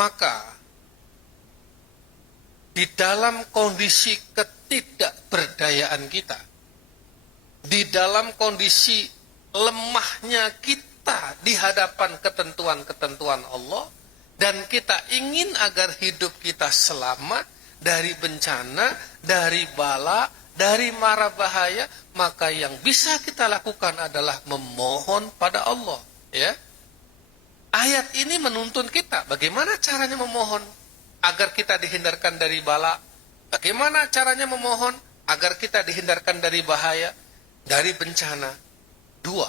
Maka di dalam kondisi ketidakberdayaan kita, di dalam kondisi lemahnya kita di hadapan ketentuan-ketentuan Allah, dan kita ingin agar hidup kita selamat dari bencana, dari bala, dari mara bahaya, maka yang bisa kita lakukan adalah memohon pada Allah. Ya, ayat ini menuntun kita bagaimana caranya memohon agar kita dihindarkan dari bala, bagaimana caranya memohon agar kita dihindarkan dari bahaya, dari bencana. Dua,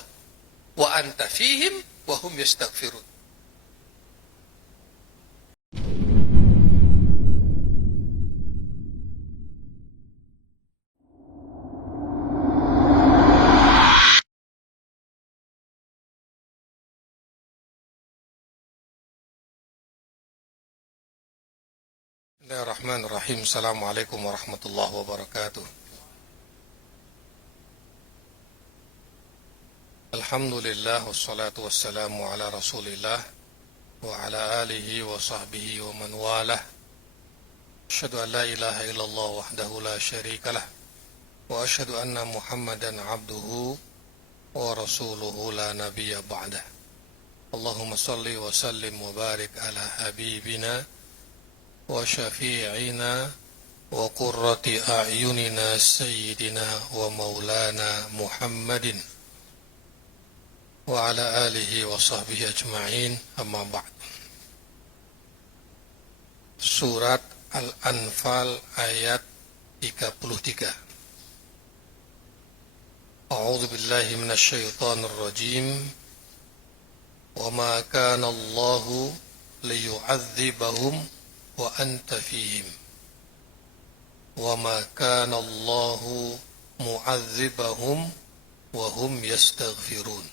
wa anta fihim wa hum yastaghfirun. Bismillahirrahmanirrahim. Assalamualaikum warahmatullahi wabarakatuh. Alhamdulillah wassalatu wassalamu ala Rasulillah wa ala alihi wa sahbihi wa man walah. Asyhadu an la ilaha illallah wahdahu la syarikalah wa asyhadu anna Muhammadan abduhu wa rasuluhu la nabiyya ba'dah. Allahumma salli wa sallim wa barik ala habibina wa syafi'ina wa qurrati a'yunina sayyidina wa maulana Muhammadin wa ala alihi wa sahbihi ajma'in, amma ba'd. Surat Al-Anfal ayat 33. A'udzu billahi minasy syaithanir rajim. Wa ma kana Allahu liyu'adzibahum wa anta fihim wa ma kana Allahu mu'adzibahum wa hum yastaghfirun.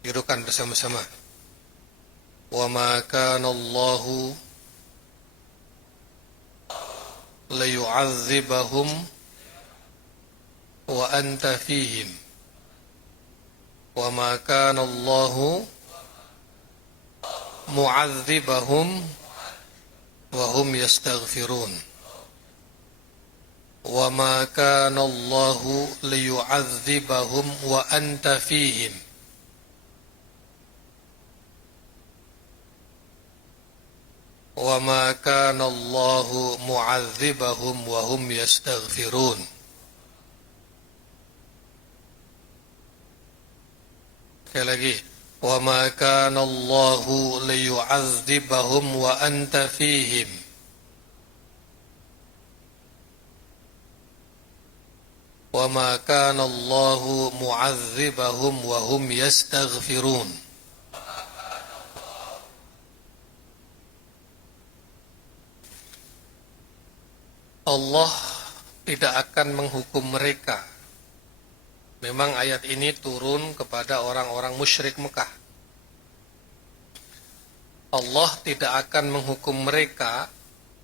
Tirukan bersama-sama. Wa ma kana Allahu liyu'adzibahum wa anta fihim wa ma kana Allahu mu'adzibahum wa hum yastaghfirun. Wa ma kana Allahu liyu'adzibahum wa anta fihim wa ma kana Allahu mu'adzibahum wa hum yastaghfirun. Sekali lagi. وَمَا كَانَ اللَّهُ لِيُعَذِّبَهُمْ وَأَنْتَ فِيهِمْ وَمَا كَانَ اللَّهُ مُعَذِّبَهُمْ وَهُمْ يَسْتَغْفِرُونَ. Allah tidak akan menghukum mereka. Memang ayat ini turun kepada orang-orang musyrik Mekah. Allah tidak akan menghukum mereka,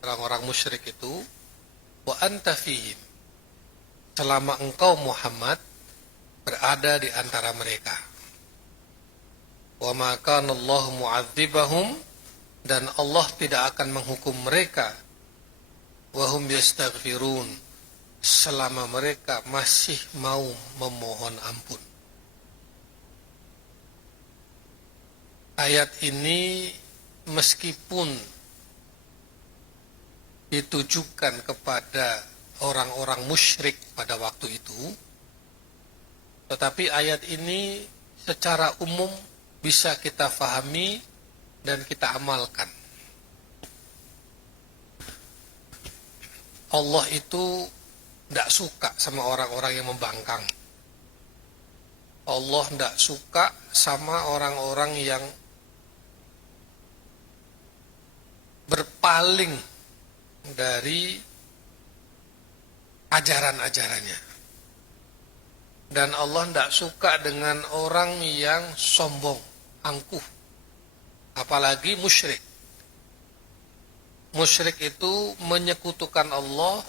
orang-orang musyrik itu, wa anta fihim, selama engkau Muhammad berada di antara mereka. Wa ma kana Allahu mu'adzibahum, dan Allah tidak akan menghukum mereka, wa hum yastaghfirun, selama mereka masih mau memohon ampun. Ayat ini meskipun ditujukan kepada orang-orang musyrik pada waktu itu, tetapi ayat ini secara umum bisa kita fahami dan kita amalkan. Allah itu tidak suka sama orang-orang yang membangkang. Allah tidak suka sama orang-orang yang berpaling dari ajaran-ajarannya. Dan Allah tidak suka dengan orang yang sombong, angkuh, apalagi musyrik. Musyrik itu menyekutukan Allah,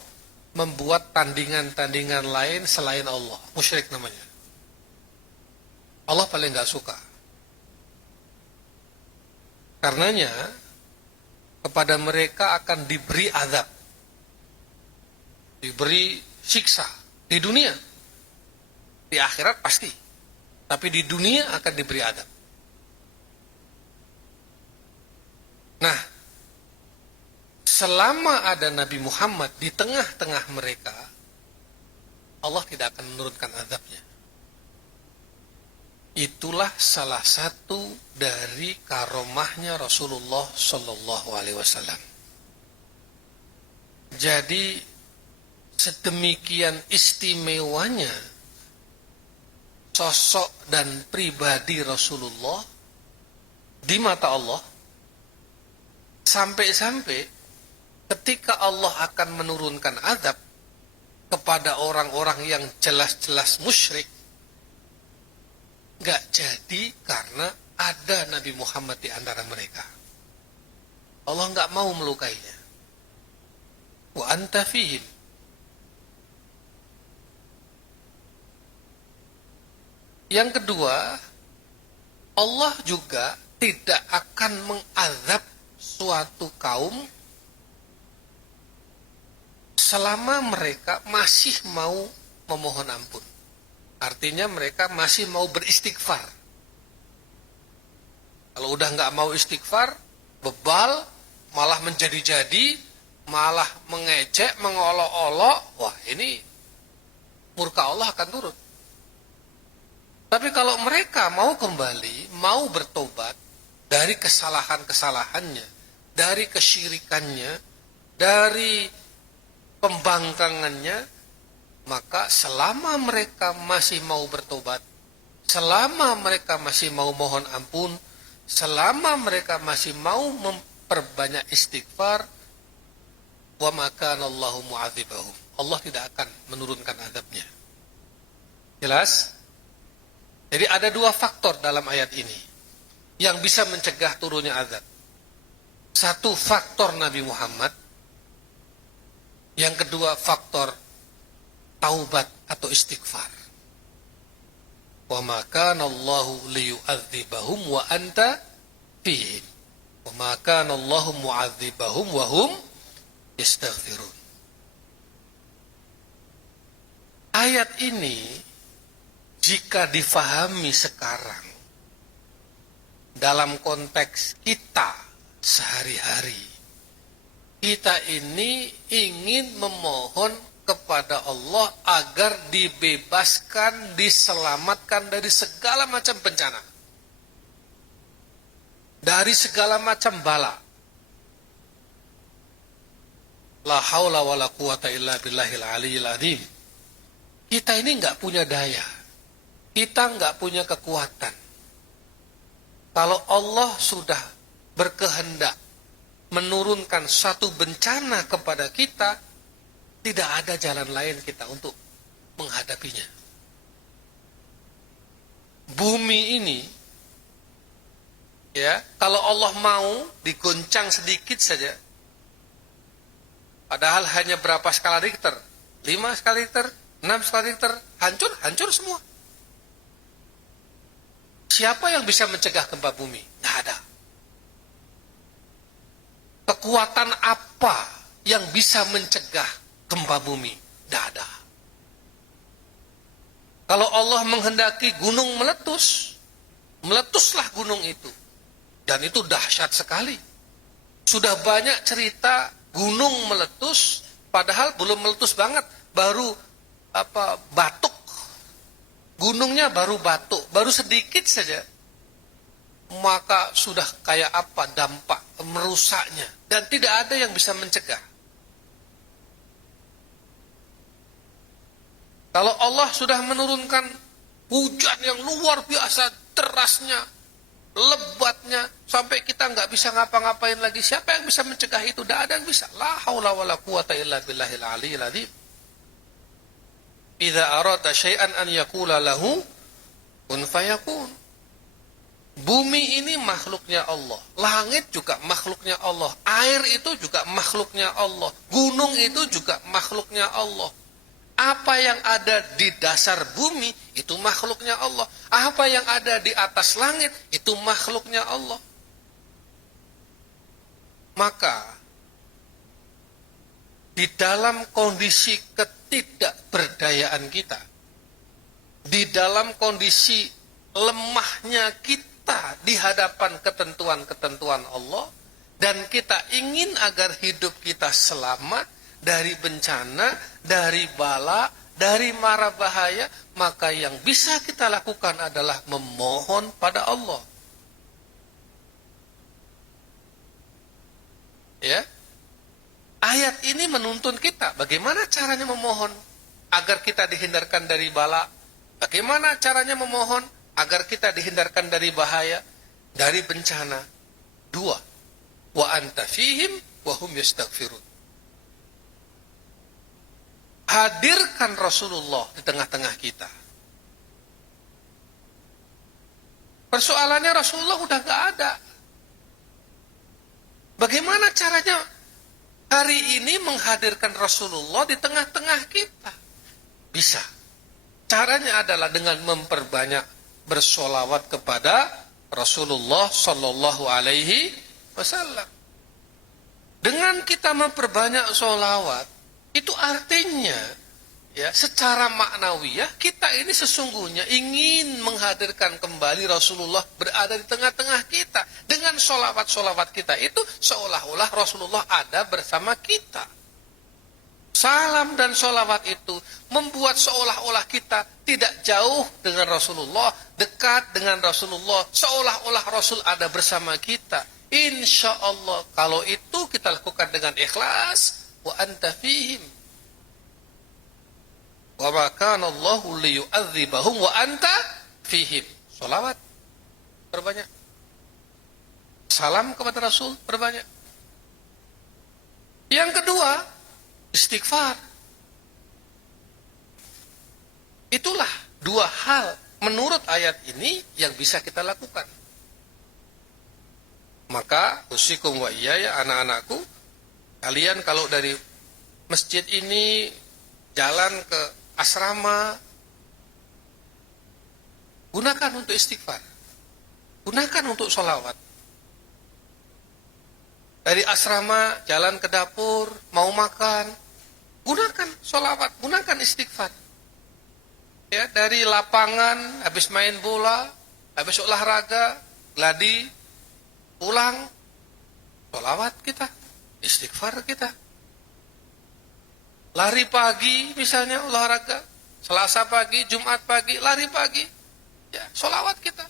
membuat tandingan-tandingan lain selain Allah. Musyrik namanya. Allah paling gak suka. Karenanya kepada mereka akan diberi azab, diberi siksa di dunia. Di akhirat pasti, tapi di dunia akan diberi azab. Nah, selama ada Nabi Muhammad di tengah-tengah mereka, Allah tidak akan menurunkan azabnya. Itulah salah satu dari karomahnya Rasulullah Shallallahu Alaihi Wasallam. Jadi sedemikian istimewanya sosok dan pribadi Rasulullah di mata Allah, sampai-sampai ketika Allah akan menurunkan azab kepada orang-orang yang jelas-jelas musyrik, gak jadi karena ada Nabi Muhammad di antara mereka. Allah gak mau melukainya. Wa anta fihim. Yang kedua, Allah juga tidak akan mengazab suatu kaum selama mereka masih mau memohon ampun. Artinya mereka masih mau beristighfar. Kalau udah nggak mau istighfar, bebal, malah menjadi-jadi, malah mengejek, mengolok-olok, wah ini murka Allah akan turun. Tapi kalau mereka mau kembali, mau bertobat dari kesalahan-kesalahannya, dari kesyirikannya, dari pembangkangannya, maka selama mereka masih mau bertobat, selama mereka masih mau mohon ampun, selama mereka masih mau memperbanyak istighfar, wa ma kana Allahu mu'adzibahum, Allah tidak akan menurunkan azabnya. Jelas? Jadi ada dua faktor dalam ayat ini yang bisa mencegah turunnya azab. Satu, faktor Nabi Muhammad. Yang kedua, faktor taubat atau istighfar. Wa ma kana Allahu liyu'adzibahum wa anta fihim. Wa ma kana Allahu mu'adzibahum wa hum yastaghfirun. Ayat ini jika difahami sekarang dalam konteks kita sehari-hari, kita ini ingin memohon kepada Allah agar dibebaskan, diselamatkan dari segala macam bencana, dari segala macam bala. La haula wa la quwata illa billahil aliyil azim. Kita ini nggak punya daya, kita nggak punya kekuatan. Kalau Allah sudah berkehendak menurunkan satu bencana kepada kita, tidak ada jalan lain kita untuk menghadapinya. Bumi ini, ya, kalau Allah mau digoncang sedikit saja, padahal hanya berapa skala Richter? 5 skala Richter, 6 skala Richter, hancur semua. Siapa yang bisa mencegah gempa bumi? Tidak ada. Kekuatan apa yang bisa mencegah gempa bumi? Tidak ada. Kalau Allah menghendaki gunung meletus, meletuslah gunung itu. Dan itu dahsyat sekali. Sudah banyak cerita gunung meletus, padahal belum meletus banget, baru batuk. Gunungnya baru batuk, baru sedikit saja. Maka sudah kayak apa dampak merusaknya, dan tidak ada yang bisa mencegah. Kalau Allah sudah menurunkan hujan yang luar biasa derasnya, lebatnya, sampai kita nggak bisa ngapa-ngapain lagi, siapa yang bisa mencegah itu? Tidak ada yang bisa. La haula wa la quwata illa billahil aliyil azim. Idza arada syai'an an yaqula lahu kun fayakun. Bumi ini makhluknya Allah, langit juga makhluknya Allah, air itu juga makhluknya Allah, gunung itu juga makhluknya Allah. Apa yang ada di dasar bumi itu makhluknya Allah, apa yang ada di atas langit itu makhluknya Allah. Maka di dalam kondisi ketidakberdayaan kita, di dalam kondisi lemahnya kita di hadapan ketentuan-ketentuan Allah, dan kita ingin agar hidup kita selamat dari bencana, dari bala, dari mara bahaya, maka yang bisa kita lakukan adalah memohon pada Allah. Ya, ayat ini menuntun kita bagaimana caranya memohon agar kita dihindarkan dari bala, bagaimana caranya memohon agar kita dihindarkan dari bahaya, dari bencana. Dua, wa anta fihim wa hum yastaghfirun. Hadirkan Rasulullah di tengah-tengah kita. Persoalannya Rasulullah udah gak ada. Bagaimana caranya hari ini menghadirkan Rasulullah di tengah-tengah kita? Bisa. Caranya adalah dengan memperbanyak bersolawat kepada Rasulullah Sallallahu Alaihi Wasallam. Dengan kita memperbanyak solawat, itu artinya ya, secara maknawiyah kita ini sesungguhnya ingin menghadirkan kembali Rasulullah berada di tengah-tengah kita. Dengan solawat-solawat kita itu seolah-olah Rasulullah ada bersama kita. Salam dan solawat itu membuat seolah-olah kita tidak jauh dengan Rasulullah, dekat dengan Rasulullah, seolah-olah Rasul ada bersama kita. Insya Allah kalau itu kita lakukan dengan ikhlas, wa anta fihim. Wa ma kana Allahu liyu'adzibahum wa anta fihim. Sholawat perbanyak. Salam kepada Rasul perbanyak. Yang kedua, istighfar. Itulah dua hal menurut ayat ini yang bisa kita lakukan. Maka usikum wa iyaya, anak-anakku, kalian kalau dari masjid ini jalan ke asrama, gunakan untuk istighfar, gunakan untuk sholawat. Dari asrama jalan ke dapur, mau makan, gunakan sholawat, gunakan istighfar. Ya, dari lapangan habis main bola, habis olahraga, gladi, pulang, sholawat kita, istighfar kita. Lari pagi misalnya olahraga, Selasa pagi, Jumat pagi, lari pagi, ya sholawat kita.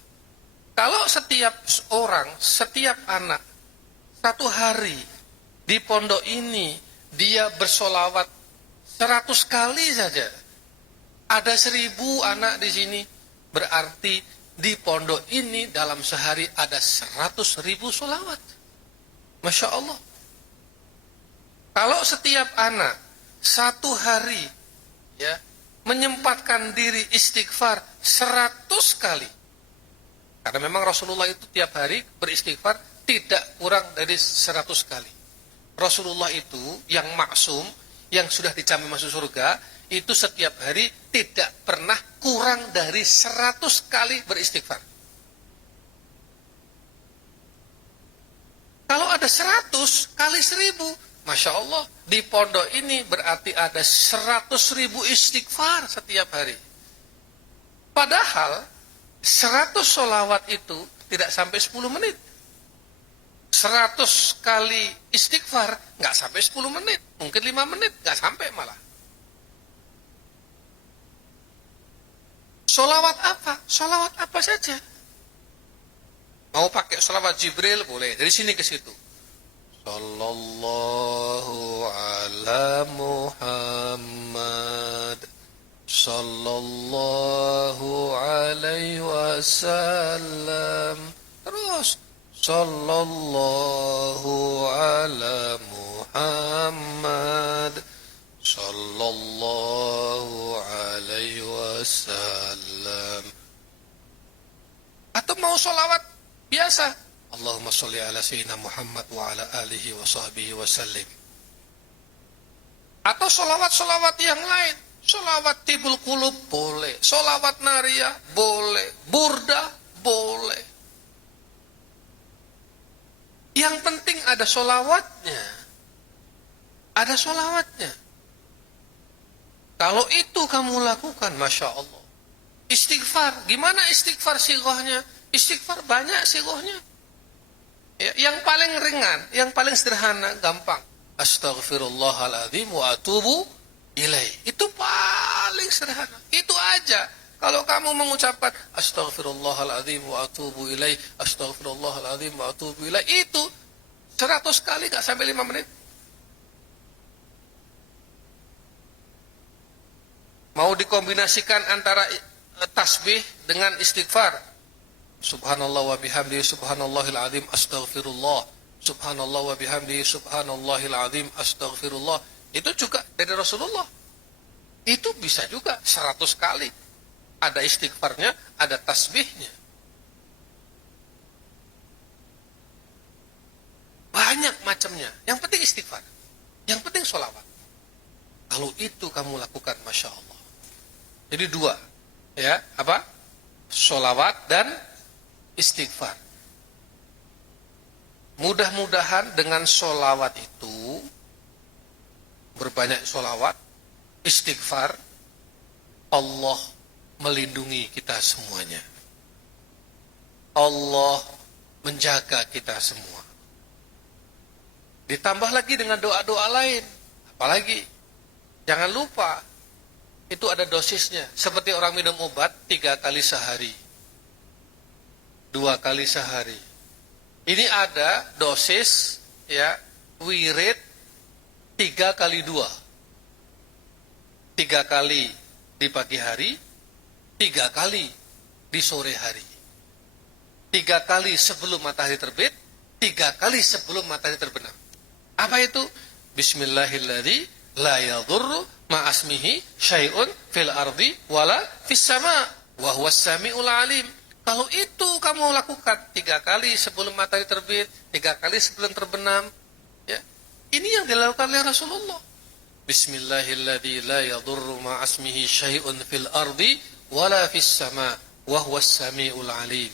Kalau setiap orang, setiap anak, satu hari di pondok ini dia bersolawat 100 kali saja, ada 1000 anak di sini, berarti di pondok ini dalam sehari ada 100.000 sholawat. Masya Allah. Kalau setiap anak satu hari ya menyempatkan diri istighfar 100 kali, karena memang Rasulullah itu tiap hari beristighfar tidak kurang dari 100 kali. Rasulullah itu yang maksum, yang sudah dijamin masuk surga, itu setiap hari tidak pernah kurang dari 100 kali beristighfar. Kalau ada 100 kali 1000, Masya Allah, di pondok ini berarti ada 100.000 istighfar setiap hari. Padahal 100 sholawat itu tidak sampai 10 menit. 100 kali istighfar nggak sampai 10 menit, mungkin 5 menit, nggak sampai malah. Sholawat apa? Sholawat apa saja. Mau pakai sholawat Jibril boleh, dari sini ke situ. Sallallahu ala Muhammad, sallallahu alaihi wasallam. Terus sallallahu ala Muhammad, sallallahu alaihi wasallam. Atau mau sholawat biasa, Allahumma sholli ala sayyidina Muhammad wa ala alihi wa sahbihi wa sallim. Atau sholawat-sholawat yang lain, sholawat tibul qulub boleh, sholawat nariyah boleh, burdah boleh. Yang penting ada sholawatnya. Ada sholawatnya. Kalau itu kamu lakukan, Masya Allah. Istighfar, gimana istighfar sighahnya? Istighfar banyak sighahnya. Ya, yang paling ringan, yang paling sederhana, gampang. Astaghfirullahaladzim wa atubu ilaih. Itu paling sederhana. Itu aja. Kalau kamu mengucapkan astaghfirullahaladzim wa atubu ilaih, astaghfirullahaladzim wa atubu ilaih, itu 100 kali gak sampai 5 menit. Mau dikombinasikan antara tasbih dengan istighfar. Subhanallah wa bihamdihi subhanallahil azim astaghfirullah. Subhanallah wa bihamdihi subhanallahil azim astaghfirullah. Itu juga dari Rasulullah. Itu bisa juga 100 kali. Ada istighfarnya, ada tasbihnya. Banyak macamnya. Yang penting istighfar. Yang penting sholawat. Kalau itu kamu lakukan, Masya Allah. Jadi 2. Ya, apa? Sholawat dan istighfar. Mudah-mudahan dengan sholawat itu, berbanyak sholawat, istighfar, Allah melindungi kita semuanya. Allah menjaga kita semua. Ditambah lagi dengan doa-doa lain. Apalagi, jangan lupa, itu ada dosisnya. Seperti orang minum obat 3 kali sehari. 2 kali sehari. Ini ada dosis, ya, wirid 3 kali 2. 3 kali di pagi hari, 3 kali di sore hari. 3 kali sebelum matahari terbit, 3 kali sebelum matahari terbenam. Apa itu? Bismillahirrahmanirrahim. La yadurru ma'asmihi syai'un fil ardi wala fis sama' wa huwas sami'ul alim. Kalau itu kamu lakukan 3 kali sebelum matahari terbit, 3 kali sebelum terbenam, ya. Ini yang dilakukan oleh Rasulullah. Bismillahirrahmanirrahim. La yadurru ma'asmihi syai'un fil ardi wala fis sama' wa huwas sami'ul alim.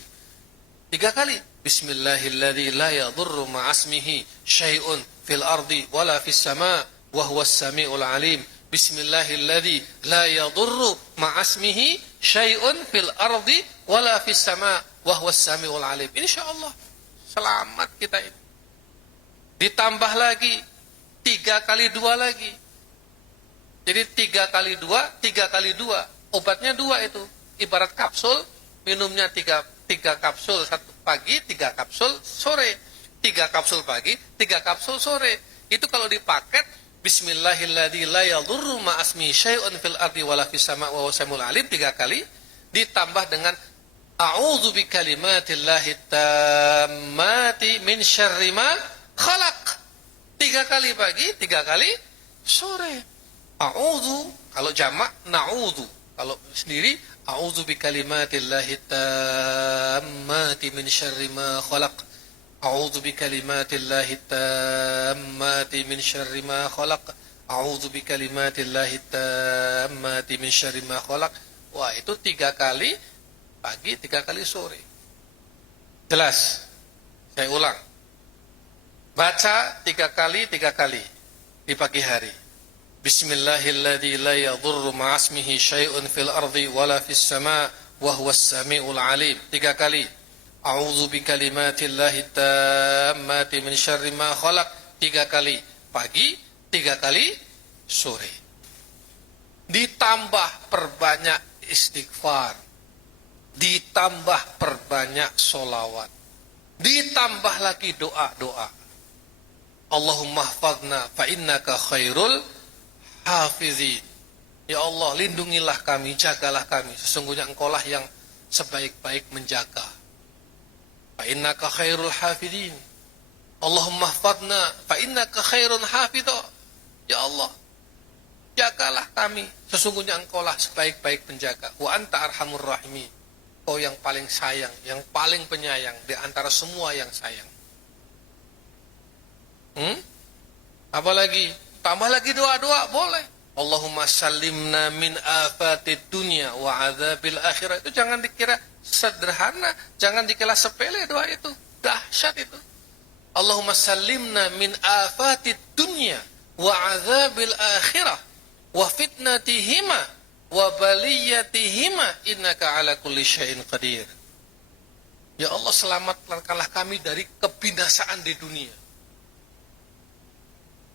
3 kali. Bismillahirrahmanirrahim. La yadurru ma'asmihi syai'un fil ardi wala fis sama' wa huwas sami'ul alim. Bismillahirrahmanirrahim. La yadurru ma'asmihi syai'un fil ardi wala fis sama' wa huwas sami'ul alim. Insyaallah selamat kita ini. Ditambah lagi 3 kali 2 lagi. Jadi 3 kali 2, 3 kali 2. Obatnya 2 itu. Ibarat kapsul, minumnya 3 kapsul pagi, 3 kapsul sore. 3 kapsul pagi, 3 kapsul sore. Itu kalau dipaket, Bismillahirrahmanirrahim. La yadurru ma'asmi syai'un fil ardi wala fis sama' wa huwas sami'ul alim 3 kali, ditambah dengan a'udzu bikalimatillahi tammati min syarri ma khalaq. 3 kali pagi, 3 kali sore. A'udzu, kalau jamak na'udzu, kalau sendiri a'udzu bikalimatillahi tammati min syarri ma khalaq. A'udzu bikalimatillahi tammati min syarri ma khalaq. A'udzu bikalimatillahi tammati min syarri ma khalaq. Wah, itu 3 kali pagi, 3 kali sore. Jelas? Saya ulang. Baca 3 kali, 3 kali di pagi hari. Bismillahirrahmanirrahim. La yadurru ma'asmihi syai'un fil ardi wala fis sama' wa huwas sami'ul alim. 3 kali. A'udzu bikalimatillahi tammati min syarri ma khalaq. 3 kali pagi, 3 kali sore. Ditambah perbanyak istighfar, ditambah perbanyak sholawat, ditambah lagi doa-doa. Allahumma hafadna fa innaka khairul hafizin. Ya Allah, lindungilah kami, jagalah kami, sesungguhnya Engkaulah yang sebaik-baik menjaga. Fa innaka khairul hafidin. Allahumma hafadna fa innaka khairun hafidho. Ya Allah, jagalah kami, sesungguhnya Engkaulah sebaik-baik penjaga. Wa anta arhamur rahimin. Kau yang paling sayang, yang paling penyayang di antara semua yang sayang. Apalagi? Tambah lagi doa-doa, boleh. Allahumma salimna min afatid dunya wa adzabil akhirah. Itu jangan dikira sederhana, jangan dikira sepele doa itu. Dahsyat itu. Allahumma sallimna min afatid dunya wa azabil akhirah wa fitnatihima wa baliyatihima innaka ala kulli syai'in qadir. Ya Allah, selamatkanlah kami dari kebinasaan di dunia.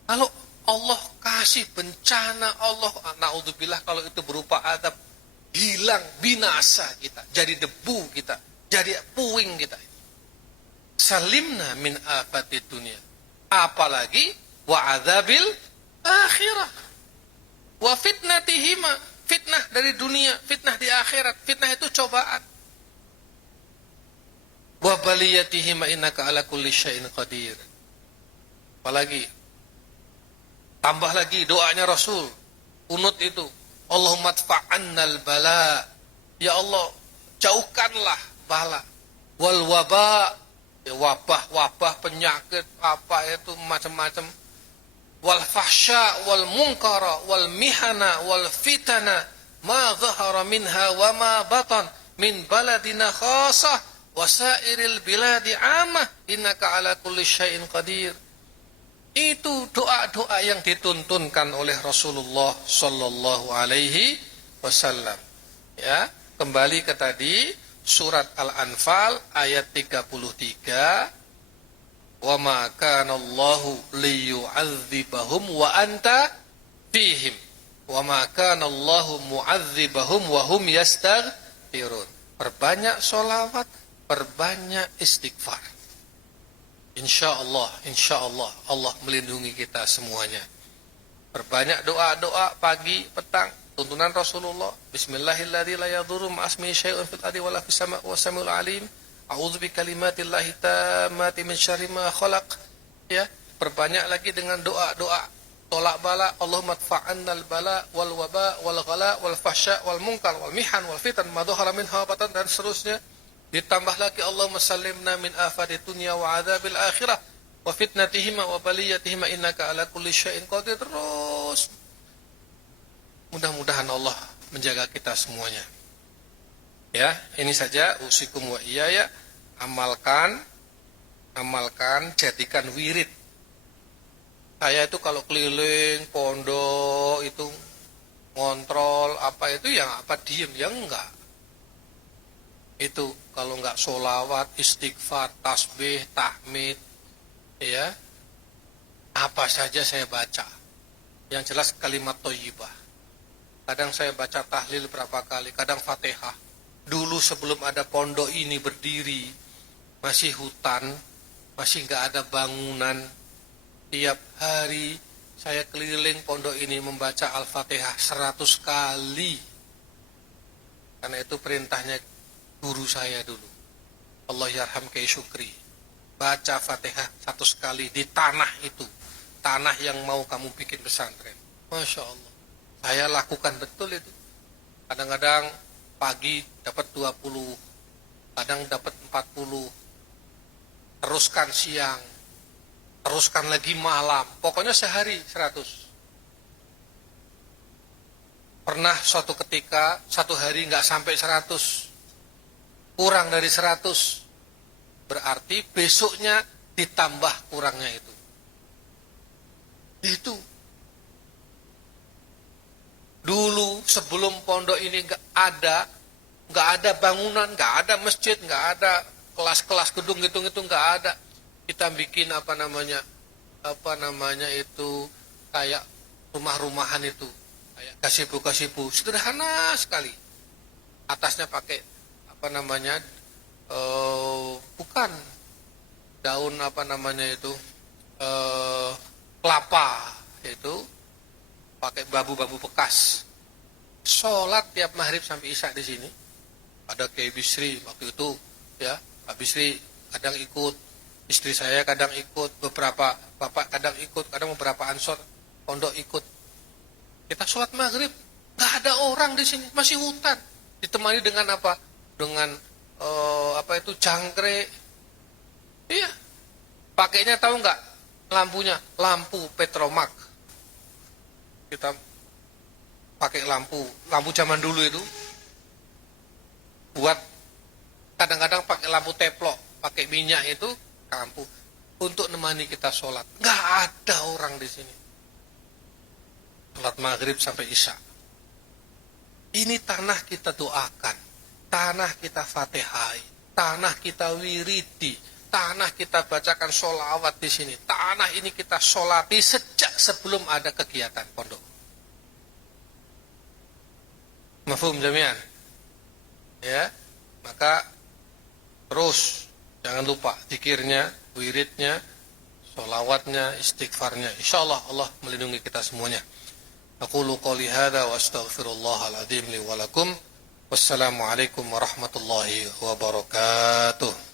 Kalau Allah kasih bencana, Allah naudzubillah kalau itu berupa azab, hilang, binasa kita, jadi debu kita, jadi puing kita. Salimna min afatid dunia. Apalagi wa azabil akhirah. Wa fitnatihima, fitnah dari dunia, fitnah di akhirat. Fitnah itu cobaan. Wa baliyatihima innaka ala kulli syai'in qadir. Apalagi tambah lagi doanya Rasul kunut itu, Allahumma adfa'annal bala, ya Allah jauhkanlah bala, wal waba, ya wabah penyakit apa itu macam-macam, wal fahsya wal munkara wal mihana wal fitana ma zahara minha wa ma batan min baladina khasah wasairil biladi amah innaka ala kulli syai'in qadir. Itu doa-doa yang dituntunkan oleh Rasulullah sallallahu alaihi wasallam. Ya, kembali ke tadi surat Al-Anfal ayat 33. Wa ma kana Allahu liyu'adzibahum wa anta fihim. Wa ma kana Allahu mu'adzibahum wa hum yastaghfirun. Perbanyak sholawat, perbanyak istighfar. Insya Allah Allah melindungi kita semuanya. Perbanyak doa-doa pagi, petang, tuntunan Rasulullah. Bismillahirrahmanirrahim. La yadurru ma'asmihi syai'un fil ardi wala fis sama'i was samiul alim. A'udzu bikalimatillahi tammati min syarri ma khalaq. Ya, perbanyak lagi dengan doa-doa tolak bala. Allahumma adfa'annal bala wal waba wal ghala wal fahsya wal munkar wal mihan wal fitan ma dhahara minha wa batan, dan seterusnya. Ditambah lagi Allahumma sallimna min afati dunya wa adzabil akhirah wa fitnatihima wa baliyatihima innaka ala kulli syai'in qadir. Terus mudah-mudahan Allah menjaga kita semuanya. Ya, ini saja usikum wa iyaya, amalkan, jadikan wirid. Saya itu kalau keliling pondok itu ngontrol apa itu yang apa diem, yang enggak. Itu kalau enggak sholawat, istighfar, tasbih, tahmid, ya, apa saja saya baca. Yang jelas kalimat thayyibah. Kadang saya baca tahlil berapa kali, kadang Fatihah. Dulu sebelum ada pondok ini berdiri, masih hutan, masih enggak ada bangunan. Tiap hari saya keliling pondok ini membaca Al-Fatihah 100 kali. Karena itu perintahnya guru saya dulu, Allah yarham kai syukri, baca Fatihah 100 kali di tanah itu, tanah yang mau kamu bikin pesantren. Masya Allah, saya lakukan betul itu. Kadang-kadang pagi dapat 20, kadang dapat 40, teruskan siang, teruskan lagi malam, pokoknya sehari 100. Pernah suatu ketika satu hari nggak sampai 100, kurang dari 100, berarti besoknya ditambah kurangnya itu. Itu dulu sebelum pondok ini nggak ada bangunan, nggak ada masjid, nggak ada kelas-kelas gedung itu nggak ada. Kita bikin apa namanya itu kayak rumah-rumahan itu, kayak gazebo, sederhana sekali. Atasnya pakai bukan daun kelapa, itu pakai bambu bekas. Sholat tiap maghrib sampai isya di sini. Ada Kiai Bisri waktu itu, ya, Pak Bisri kadang ikut, istri saya kadang ikut, beberapa bapak kadang ikut, kadang beberapa ansor pondok ikut. Kita sholat maghrib, nggak ada orang di sini, masih hutan. Ditemani dengan apa? Dengan jangkrik. Iya. Pakainya tahu nggak? Lampunya, lampu Petromak. Kita pakai lampu zaman dulu itu. Buat kadang-kadang pakai lampu teplok, pakai minyak itu lampu. untuk nemani kita sholat. Nggak ada orang di sini. Sholat maghrib sampai isya. Ini tanah kita doakan, tanah kita fatihai, tanah kita wiridi, tanah kita bacakan sholawat di sini. Tanah ini kita sholati sejak sebelum ada kegiatan pondok. Mafhum jami'an? Ya, maka terus jangan lupa zikirnya, wiridnya, sholawatnya, istighfarnya. Insyaallah Allah melindungi kita semuanya. Aqulu qouli hadza wa astaghfirullahal azim li wa lakum. Wassalamu alaikum warahmatullahi wabarakatuh.